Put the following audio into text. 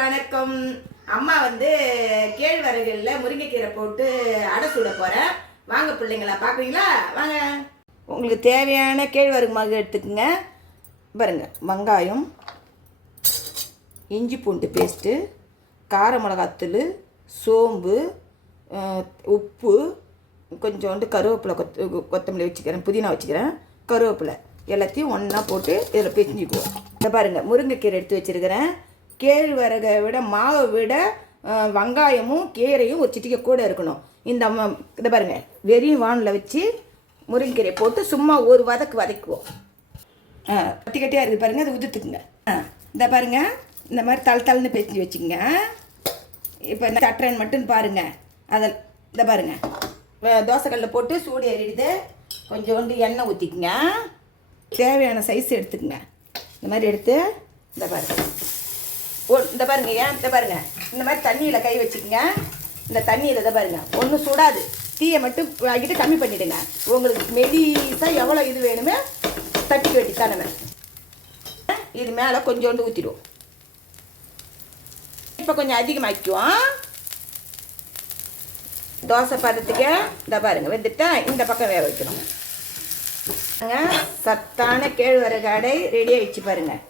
வணக்கம். அம்மா கேழ்வரகுல முருங்கைக்கீரை போட்டு அடை சுட போகிறேன். வாங்க பிள்ளைங்களா, பார்க்குறீங்களா? வாங்க. உங்களுக்கு தேவையான கேழ்வரகு மாவு எடுத்துக்கோங்க. பாருங்க, வெங்காயம், இஞ்சி பூண்டு பேஸ்ட்டு, கார மிளகாத்தூள், சோம்பு, உப்பு, கொஞ்சோண்டு கருவேப்பிலை, கொத்தமல்லி வச்சுக்கிறேன், புதினா வச்சுக்கிறேன், கருவேப்பிலை எல்லாத்தையும் ஒன்றா போட்டு இதில் பிரிஞ்சுக்குவோம். இதை பாருங்கள், முருங்கைக்கீரை எடுத்து வச்சுருக்கிறேன். கேழ்வரகை விட மாவை விட வெங்காயமும் கீரையும் ஒரு சிட்டிக்கை கூட இருக்கணும். இதை பாருங்கள், வெறியும் வானில் வச்சு முருங்கைக்கீரை போட்டு சும்மா ஒரு வதக்குவோம். கட்டி கட்டியாக இருக்குது பாருங்கள், அதை உதுத்துக்குங்க. இதை பாருங்கள், இந்த மாதிரி தள்ளுன்னு பிரிஞ்சு வச்சுக்கோங்க. இப்போ இந்த தட்டுறேன் மட்டும் பாருங்கள். இதை பாருங்கள், தோசைக்கல்லில் போட்டு சூடு ஏறிடுது. கொஞ்சோண்டு எண்ணெய் ஊற்றிக்குங்க. தேவையான சைஸ் எடுத்துக்கங்க. இந்த மாதிரி எடுத்து இந்த பாருங்க இந்த பாருங்கள், இந்த மாதிரி தண்ணியில் கை வச்சுக்கோங்க. இந்த தண்ணியில் இதை பாருங்கள், ஒன்றும் சுடாது. தீயை மட்டும் ஆகிட்டு கம்மி பண்ணிவிடுங்க. உங்களுக்கு மெலிசாக எவ்வளோ இது வேணுமே தட்டி வெட்டித்தான் நம்ம இது மேலே கொஞ்சோண்டு ஊற்றிடுவோம். இப்போ கொஞ்சம் அதிகமாக்கிக்குவோம். தோசை பதத்துக்கு இந்த பாருங்கள் வெந்துட்டா இந்த பக்கம் வேக வைக்கணும். சத்தான கேழ்வரகு அடை ரெடியாக வச்சு பாருங்கள்.